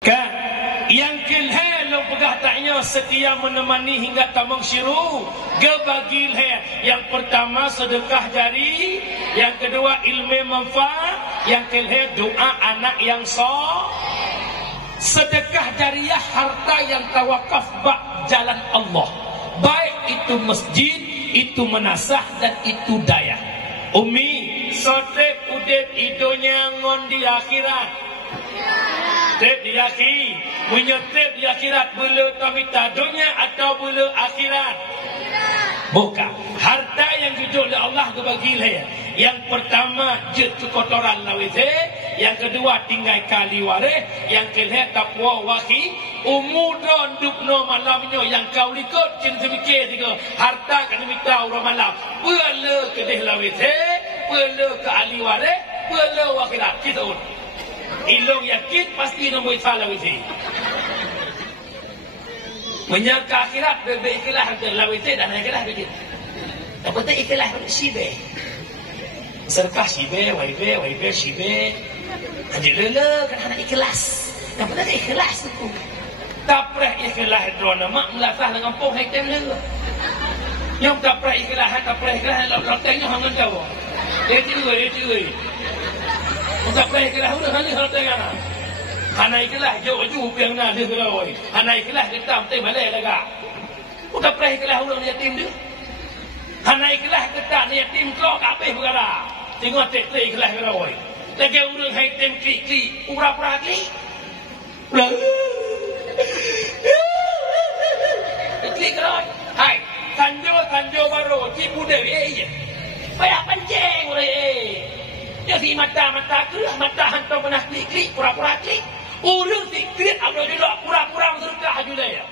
Kan yang kelhe lo pegah taknya setia menemani hingga tamang syiru gebagil he. Yang pertama sedekah jari, yang kedua ilmu manfaat, yang kelhe doa anak yang sedekah jariah harta yang tawakaf bak jalan Allah, baik itu masjid, itu menasah dan itu daya. Umi sotep udep idonya ngon di akhirat. Tep di akhir, menyetep di akhirat bela tamita dunia atau bela akhirat? Bukan. Harta yang jujur oleh Allah kebagi dia. Yang pertama jet kekotoran lawite, yang kedua tinggal kali waris, yang kelihatan takwa waki, umudon dukno malamnya yang kau likut cin semikir tiga harta kan minta orang malam. Bela ke deh lawite, bela ke ahli waris, bela akhirat kita urut. Ilong yakin pasti nombor salah wisi. Menyangka akhirat bebek ikhlas dalam wisi dan ikhlas begitu. Tak betul ikhlas sibe. Serkah sibe, waibe sibe. Jadi lele kan anak ikhlas. Tak betul ikhlas tu. Tak pernah ikhlas drone mak melasah dengan poh hektem lele. Yang tak pernah ikhlas lotengnya hangan kau. Itu. Untuk play kelah udah kali harta yang mana? Hanai kelah jauh yang mana dia kelah oi. Hanai kelah kita mesti balik lega. Udah play kelah udah yatim dia. Hanai kelah kita yatim kau kabeh berala. Tengok play kelah kelah oi. Lagi udah yatim klik pura-pura klik. Klik kelah. Hai, tanjo baru tipu dewi. Payah pancing udah. Jadi mata kerah, mata hantar pernah klik, pura-pura klik. Urus klik, Allah juga pura-pura berkah juga ya.